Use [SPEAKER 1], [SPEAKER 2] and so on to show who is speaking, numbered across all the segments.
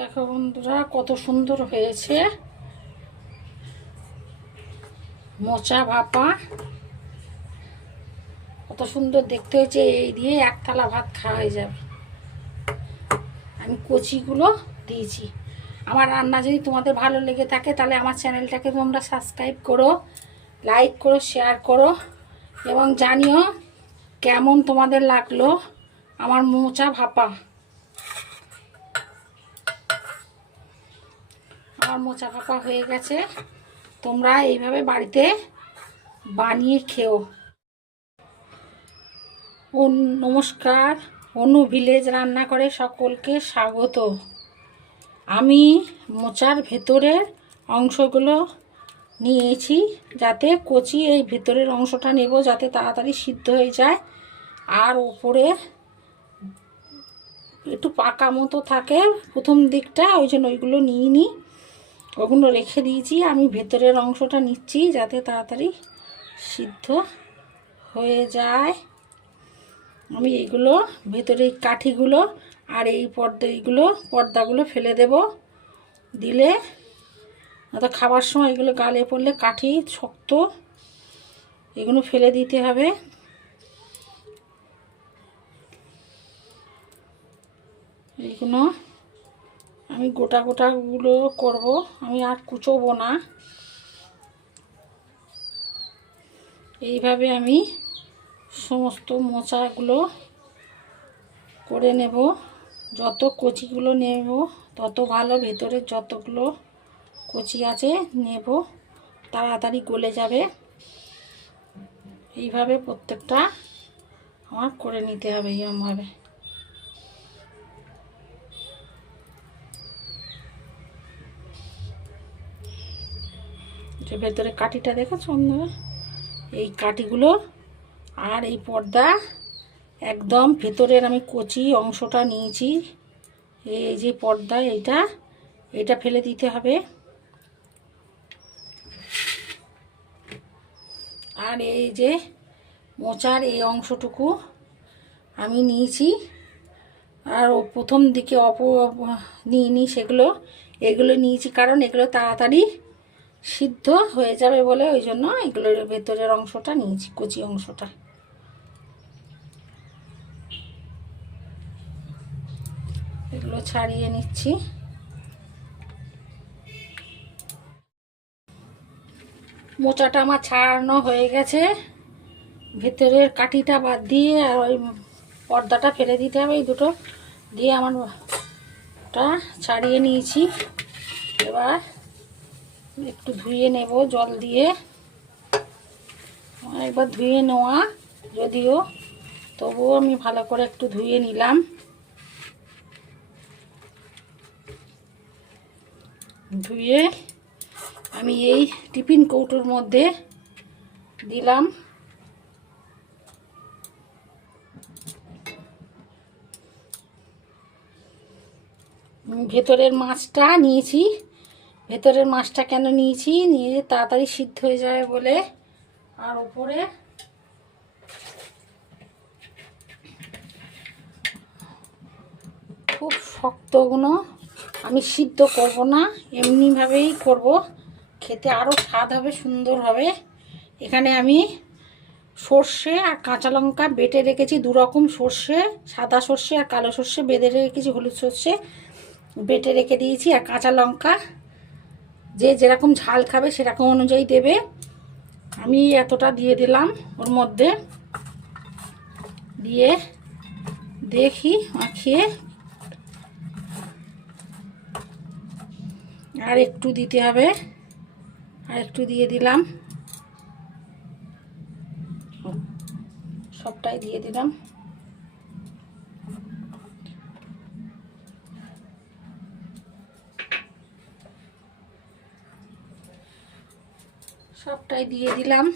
[SPEAKER 1] দেখো বন্ধুরা, কত সুন্দর হয়েছে। মোচা ভাপা। কত সুন্দর দেখতে হয়েছে, এই দিয়ে এক থালা ভাত খাওয়া হয়ে যাবে। আমি কচিগুলো দিয়েছি। আমার রান্না যদি তোমাদের ভালো লেগে থাকে, তাহলে আমার চ্যানেলটাকে তোমরা সাবস্ক্রাইব করো লাইক করো শেয়ার করো, এবং জানিও কেমন তোমাদের লাগল আমার মোচা ভাপা। আমার মোচা ভাপা হয়ে গেছে। তোমরা এইভাবে বাড়িতে বানিয়ে খেও। ও নমস্কার। অনু ভিলেজ রান্না করে সকলকে স্বাগত। আমি মোচার ভেতরের অংশগুলো নিয়েছি যাতে কচি এই ভেতরের অংশটা নেব যাতে তাড়াতাড়ি সিদ্ধ হয়ে যায়। আর ওপরে একটু পাকা মতো থাকে। প্রথম দিকটা ওই জন্য ওইগুলো নিয়ে নিই ওগুলো রেখে দিয়েছি। আমি ভেতরের অংশটা নিচ্ছি যাতে তাড়াতাড়ি সিদ্ধ হয়ে যায়। আমি এইগুলো ভেতরে কাঠিগুলো আর এই পর্দা, এইগুলো, পর্দাগুলো ফেলে দেব। দিলে তো খাবার সময় এগুলো গালে পড়লে কাঠি শক্ত, এগুলো ফেলে দিতে হবে। এইগুলো আমি গোটা গোটাগুলো করব, আমি আর কুচোবো না। এইভাবে আমি সমস্ত মোচাগুলো করে নেব। যত কচিগুলো নেব, তত ভালো ভেতরের যতগুলো কচি আছে নেব, তাড়াতাড়ি গলে যাবে। এইভাবে প্রত্যেকটা আমার করে নিতে হবে এইরকমভাবে যে ভেতরে কাঠিটা দেখেছ বন্ধুরা এই কাঠিগুলো আর এই পর্দা একদম ভেতরের আমি কচি অংশটা নিয়েছি। এই যে পর্দা, এইটা, এটা ফেলে দিতে হবে। আর এই যে মোচার এই অংশটুকু আমি নিয়েছি। আর ও প্রথম দিকে অপ নিয়ে নিই সেগুলো। এগুলো নিয়েছি কারণ এগুলো তাড়াতাড়ি সিদ্ধ হয়ে যাবে বলে ওই জন্য এগুলোর ভেতরের অংশটা নিয়েছি, কচি অংশটা। এগুলো ছাড়িয়ে নিচ্ছি। মোচাটা আমার ছাড়ানো হয়ে গেছে। ভেতরের কাঠিটা বাদ দিয়ে আর ওই পর্দাটা ফেলে দিতে হবে এই দুটো। দিয়ে আমার ছাড়িয়ে নিয়েছি। এবার একটু ধুয়ে নেব, জল দিয়ে। একবার ধুয়ে নেওয়া, যদিও তবুও আমি ভালো করে একটু ধুয়ে নিলাম। ধুয়ে আমি এই টিফিন কৌটোর মধ্যে দিলাম। ভেতরের মাছটা নিয়েছি। ভেতরের মাছটা কেন নিয়েছি? নিয়ে তাড়াতাড়ি সিদ্ধ হয়ে যাবে বলে। আর ওপরে খুব শক্তগুলো আমি সিদ্ধ করব না, এমনিভাবেই করব। খেতে আরও স্বাদ হবে, সুন্দর হবে। এখানে আমি সর্ষে আর কাঁচা লঙ্কা বেটে রেখেছি দু রকম সর্ষে, সাদা সর্ষে আর কালো সর্ষে, বেঁধে রেখেছি হলুদ সর্ষে, বেটে রেখে দিয়েছি। আর কাঁচা লঙ্কা যে যেরকম ঝাল খাবে সেরকম অনুযায়ী দেবে। আমি এতটা দিয়ে দিলাম ওর মধ্যে। দিয়ে দেখি, মাখিয়ে। আর একটু দিতে হবে। আর একটু দিয়ে দিলাম। সবটাই দিয়ে দিলাম। সবটাই দিয়ে দিলাম।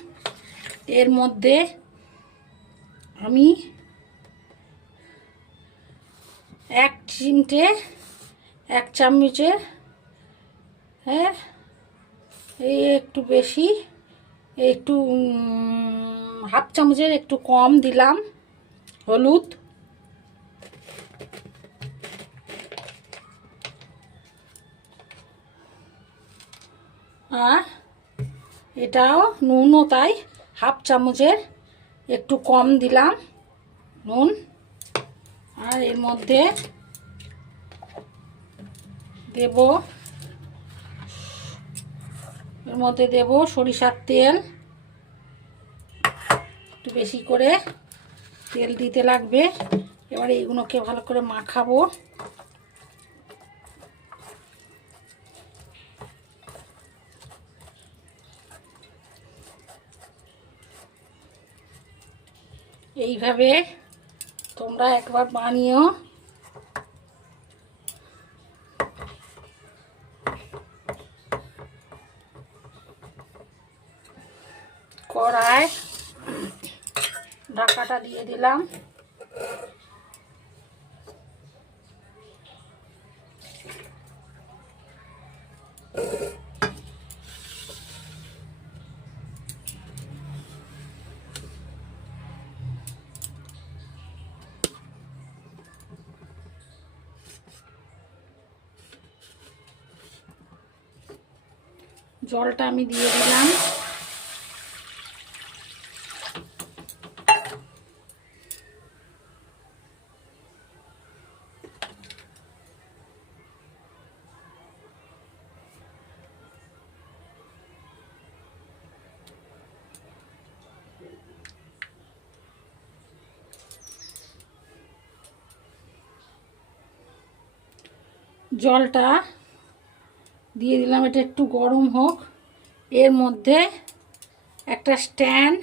[SPEAKER 1] এর মধ্যে আমি এক চিমটে, এক চামচের হ্যাঁ এই একটু বেশি, একটু হাফ চামচের একটু কম দিলাম হলুদ। আর এটাও নুনও তাই, হাফ চামচের, একটু কম দিলাম নুন। আর এর মধ্যে দেব, এর মধ্যে দেব সরিষার তেল। একটু বেশি করে তেল দিতে লাগবে। এবারে এইগুলোকে ভালো করে মাখাবো। এইভাবে তোমরা একবার বানিও কড়ায় ঢাকাটা দিয়ে দিলাম। জলটা আমি দিয়ে দিলাম। জলটা দিয়ে দিলাম, এটা একটু গরম হোক। এর মধ্যে একটা স্ট্যান্ড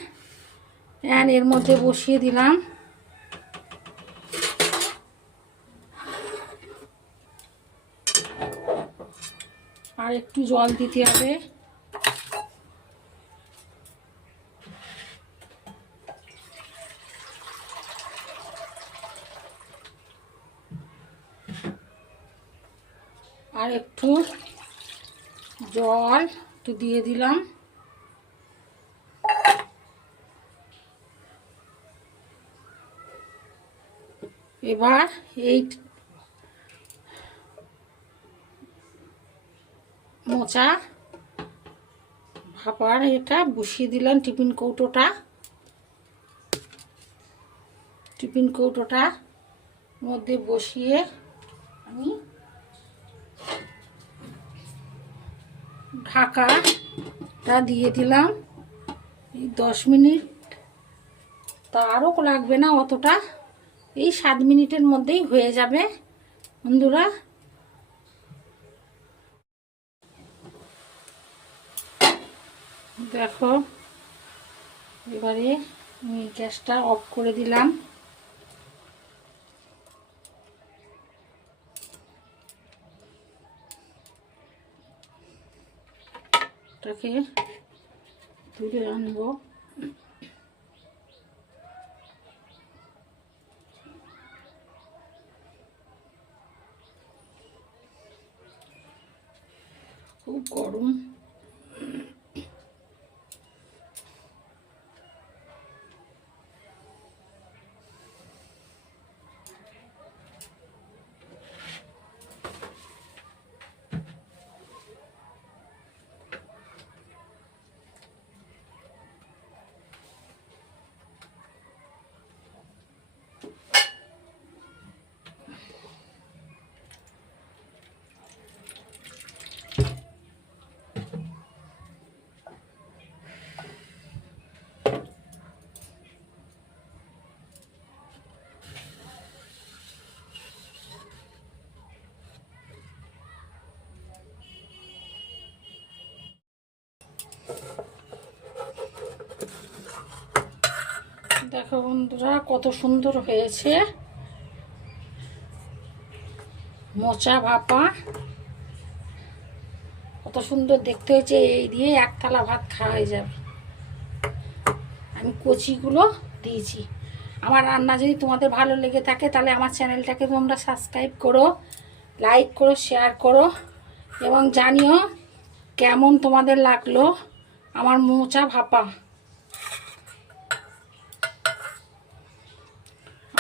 [SPEAKER 1] স্ট্যান্ড এর মধ্যে বসিয়ে দিলাম। আর একটু জল দিতে হবে। আর একটু জল একটু দিয়ে দিলাম। এবার এই মোচা ভাপার এটা বসিয়ে দিলাম টিফিন কৌটোটা। টিফিন কৌটোটা মধ্যে বসিয়ে আমি ঢাকাটা দিয়ে দিলাম। এই দশ মিনিট তা আরও লাগবে না অতটা। এই সাত মিনিটের মধ্যেই হয়ে যাবে। বন্ধুরা, দেখো, এবারে আমি গ্যাসটা অফ করে দিলাম। এটাকে তুলে আনব। খুব গরম। দেখো বন্ধুরা, কত সুন্দর হয়েছে। মোচা ভাপা। কত সুন্দর দেখতে হয়েছে, এই দিয়ে এক থালা ভাত খাওয়া হয়ে যাবে। আমি কচিগুলো দিয়েছি। আমার রান্না যদি তোমাদের ভালো লেগে থাকে, তাহলে আমার চ্যানেলটাকে তোমরা সাবস্ক্রাইব করো লাইক করো শেয়ার করো, এবং জানিও কেমন তোমাদের লাগল আমার মোচা ভাপা।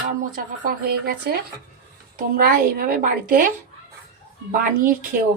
[SPEAKER 1] আমার মোচা ভাপা হয়ে গেছে। তোমরা এইভাবে বাড়িতে বানিয়ে খেও।